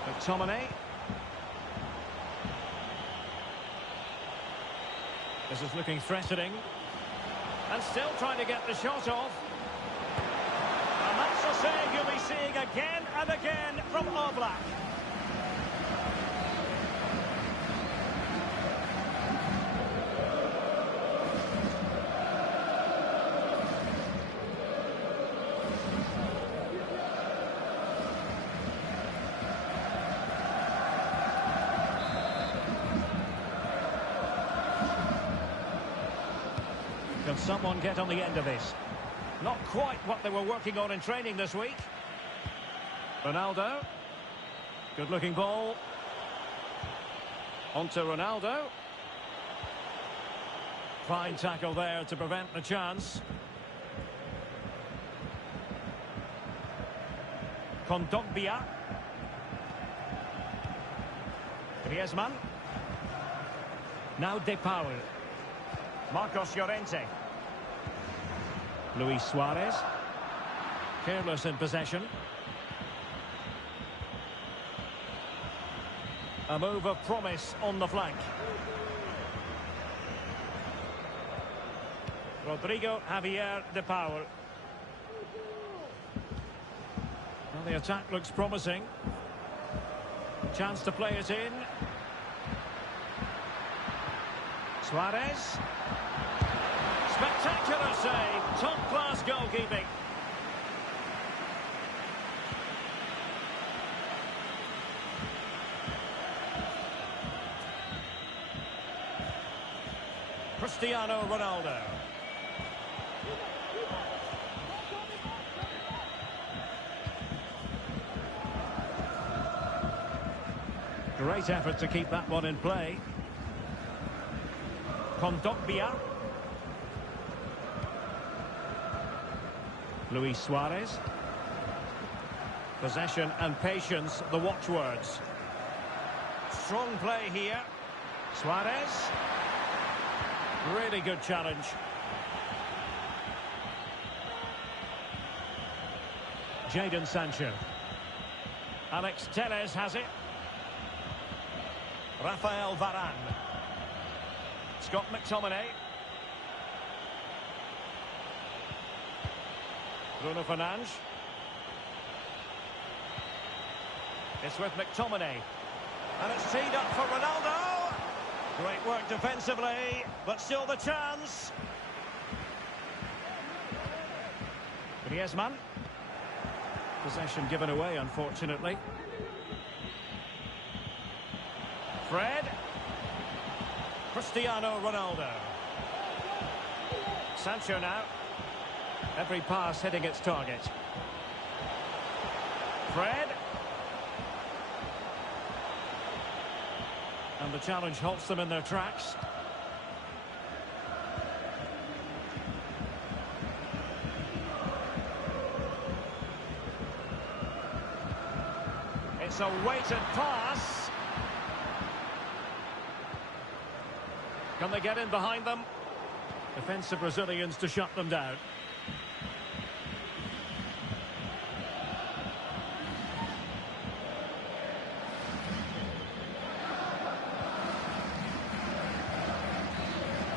McTominay. This is looking threatening. And still trying to get the shot off. And that's a save you'll be seeing again and again from Oblak. Can someone get on the end of this? Not quite what they were working on in training this week. Ronaldo. Good looking ball. On to Ronaldo. Fine tackle there to prevent the chance. Kondogbia. Griezmann. Now De Paul. Marcos Llorente. Luis Suarez. Careless in possession. A move of promise on the flank. Rodrigo Javier de Paul. Well, the attack looks promising. Chance to play it in. Suarez. Spectacular save. Top-class goalkeeping. Cristiano Ronaldo. Great effort to keep that one in play. Kondogbia. Luis Suarez. Possession and patience, the watchwords. Strong play here. Suarez. Really good challenge. Jadon Sancho. Alex Telles has it. Rafael Varane. Scott McTominay. Bruno Fernandes. It's with McTominay. And it's teed up for Ronaldo. Great work defensively, but still the chance. Griezmann. Possession given away, unfortunately. Fred. Cristiano Ronaldo. Sancho now. Every pass hitting its target. Fred. And the challenge halts them in their tracks. It's a weighted pass. Can they get in behind them? Defensive Brazilians to shut them down.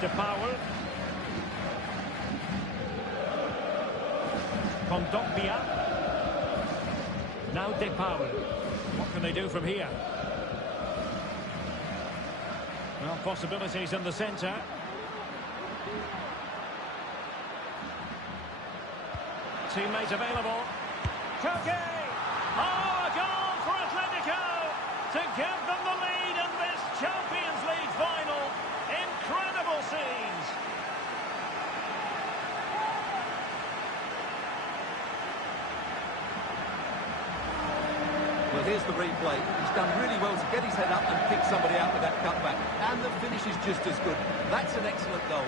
De Paul. Kondogbia. Now De Paul. What can they do from here? Well, possibilities in the centre. Teammate available. Koke! Oh, a goal for Atletico to give them the lead in this Champions League final. Incredible scenes. Well, here's the replay. He's done really well to get his head up and pick somebody out with that cutback. And the finish is just as good. That's an excellent goal.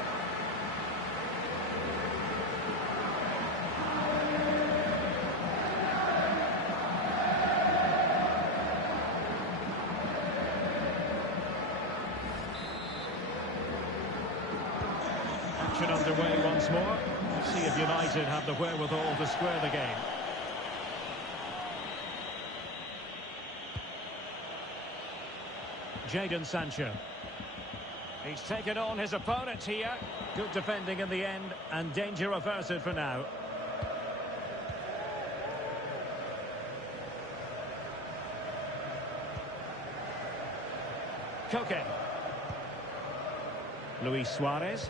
Action underway once more. Let's see if United have the wherewithal to square the game. Jadon Sancho. He's taken on his opponent here. Good defending in the end, and danger averted for now. Koke. Luis Suarez.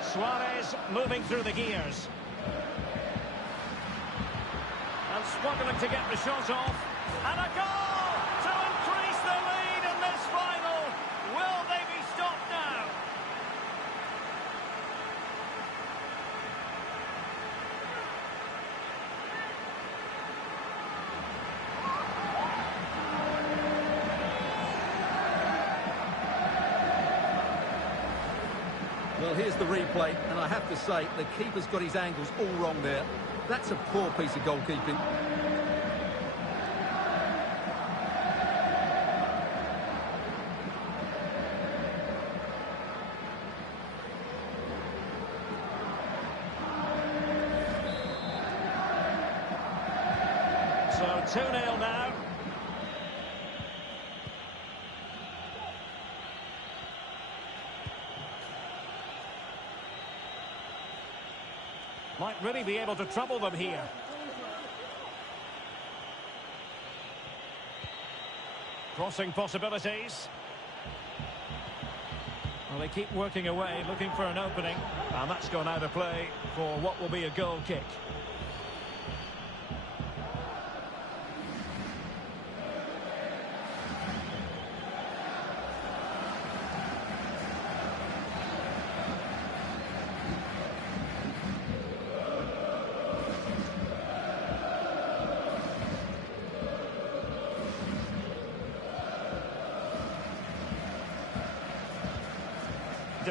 Suarez moving through the gears. And struggling to get the shot off. And a goal to increase the lead in this final. Will they be stopped now? Well, here's the replay, and I have to say, the keeper's got his angles all wrong there. That's a poor piece of goalkeeping. So 2-0 now. Might really be able to trouble them here. Crossing possibilities. Well, they keep working away, looking for an opening. And that's gone out of play for what will be a goal kick.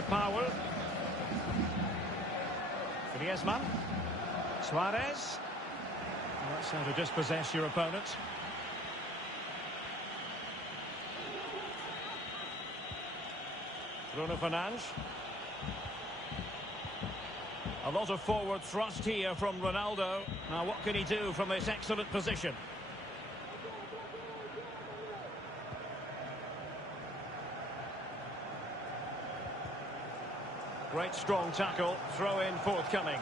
De Paul. Griezmann. Suarez. Well, that's how to dispossess your opponent. Bruno Fernandes. A lot of forward thrust here from Ronaldo. Now what can he do from this excellent position? Great strong tackle, throw in forthcoming.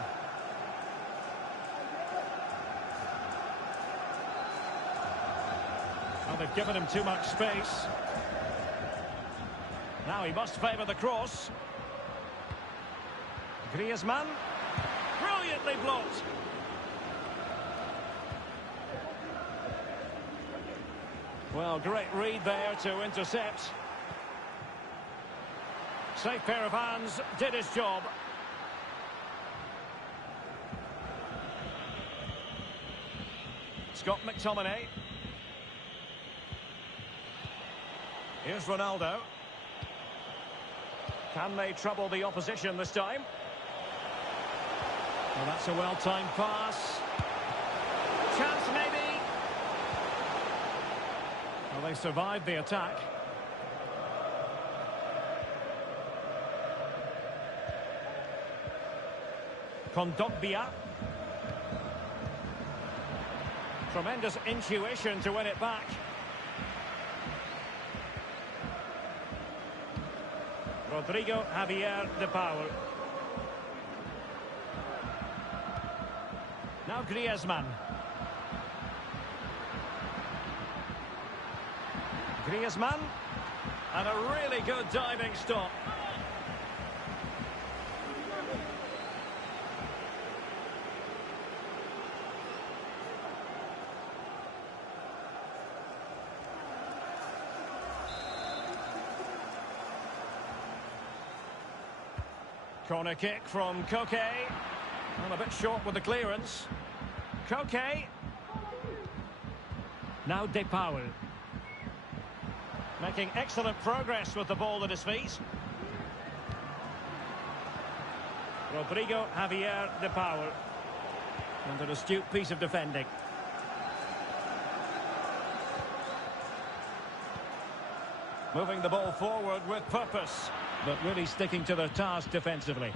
Well, they've given him too much space. Now he must favour the cross. Griezmann. Brilliantly blocked. Well, great read there to intercept. Safe pair of hands, did his job. Scott McTominay. Here's Ronaldo. Can they trouble the opposition this time? Well, that's a well-timed pass. Chance maybe. Well, they survived the attack. Kondogbia. Tremendous intuition to win it back. Rodrigo Javier De Paul. Now Griezmann. Griezmann. And a really good diving stop. Corner kick from Koke. Well, a bit short with the clearance. Koke. Now De Paul. Making excellent progress with the ball at his feet. Rodrigo Javier De Paul. And an astute piece of defending. Moving the ball forward with purpose, but really sticking to their task defensively.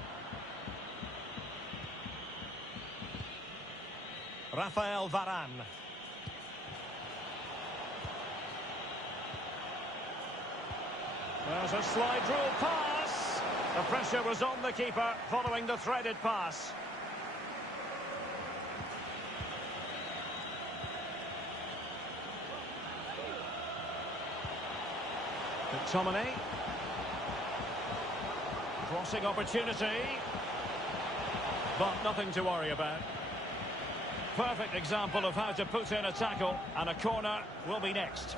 Rafael Varane. There's a slide rule pass. The pressure was on the keeper following the threaded pass. McTominay. Crossing opportunity. But nothing to worry about. Perfect example of how to put in a tackle, and a corner will be next.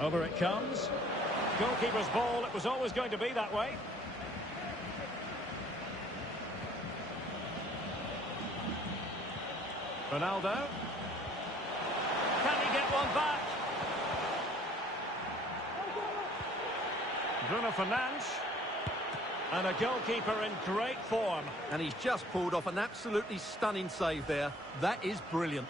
Over it comes. Goalkeeper's ball, it was always going to be that way. Ronaldo. Can he get one back? Bruno Fernandes. And a goalkeeper in great form. And he's just pulled off an absolutely stunning save there. That is brilliant.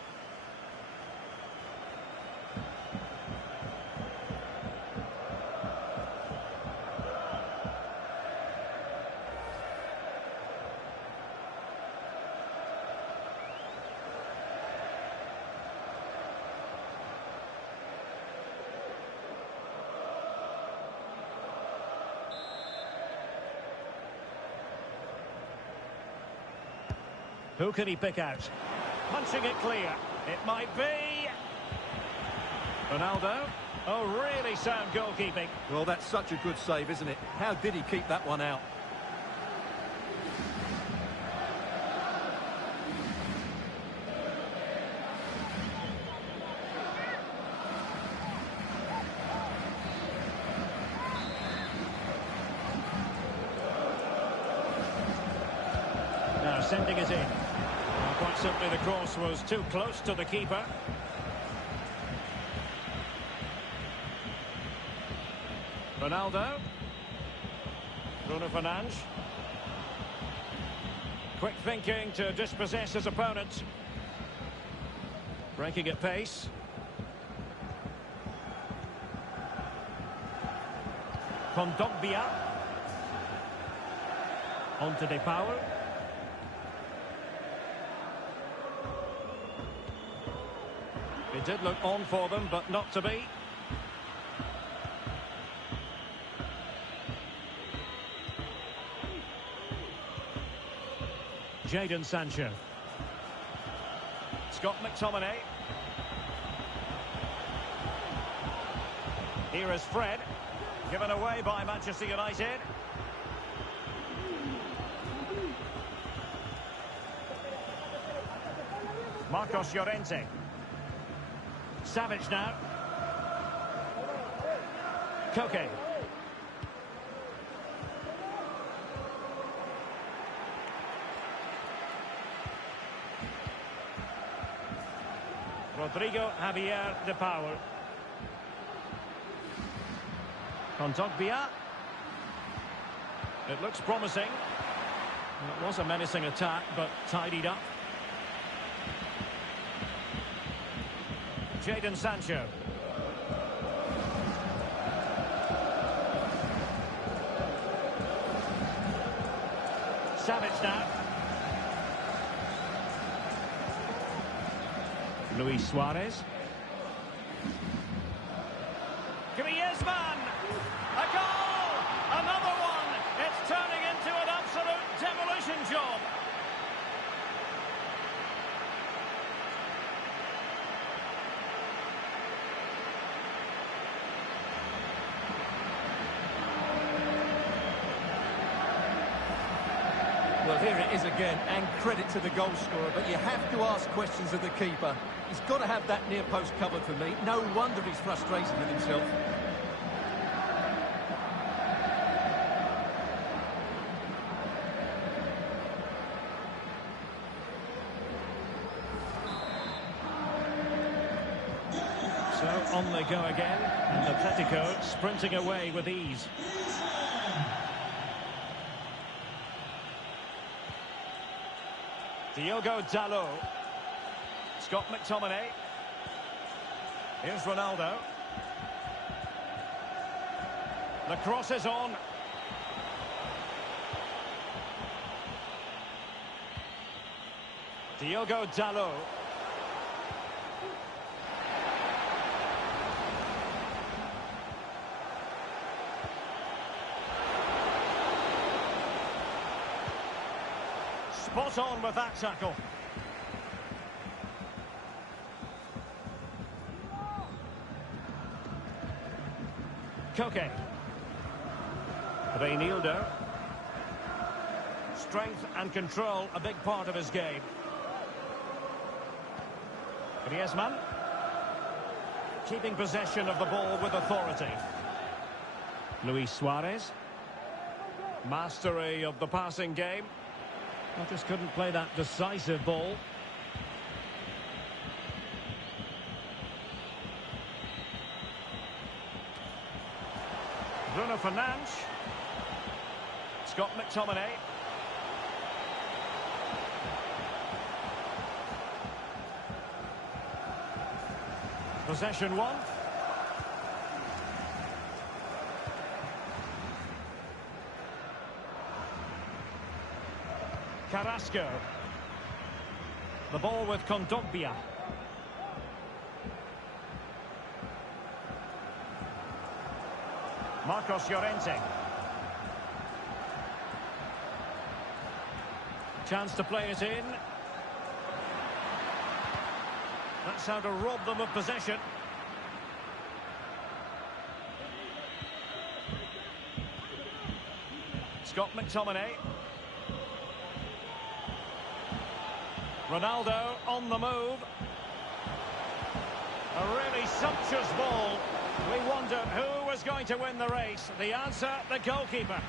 Who can he pick out? Punching it clear. It might be. Ronaldo. Oh, really sound goalkeeping. Well, that's such a good save, isn't it? How did he keep that one out? sending it in. Well, quite simply, the cross was too close to the keeper. Ronaldo. Bruno Fernandes. Quick thinking to dispossess his opponent. Breaking at pace. Kondogbia. On to De Paul. It did look on for them, but not to be. Jadon Sancho. Scott McTominay. Here is Fred. Given away by Manchester United. Marcos Llorente. Savage now. Koke. Rodrigo Javier De Paul. Kondogbia. It looks promising. It was a menacing attack, but tidied up. Jadon Sancho. Savage now. Luis Suarez. Griezmann. A goal! Another one! It's turning into an absolute demolition job. Well, here it is again, and credit to the goal scorer, but you have to ask questions of the keeper. He's got to have that near post covered for me. No wonder he's frustrated with himself. So on they go again, and Atletico sprinting away with ease. Diogo Dalot. Scott McTominay. Here's Ronaldo. The cross is on. Diogo Dalot. Spot on with that tackle. Koke. Reinildo. Strength and control, a big part of his game. Griezmann. Keeping possession of the ball with authority. Luis Suarez. Mastery of the passing game. I just couldn't play that decisive ball. Bruno Fernandes. Scott McTominay. Possession one. Carrasco. The ball with Kondogbia. Marcos Llorente. Chance to play it in. That's how to rob them of possession. Scott McTominay. Ronaldo on the move. A really sumptuous ball. We wondered who was going to win the race. The answer, the goalkeeper.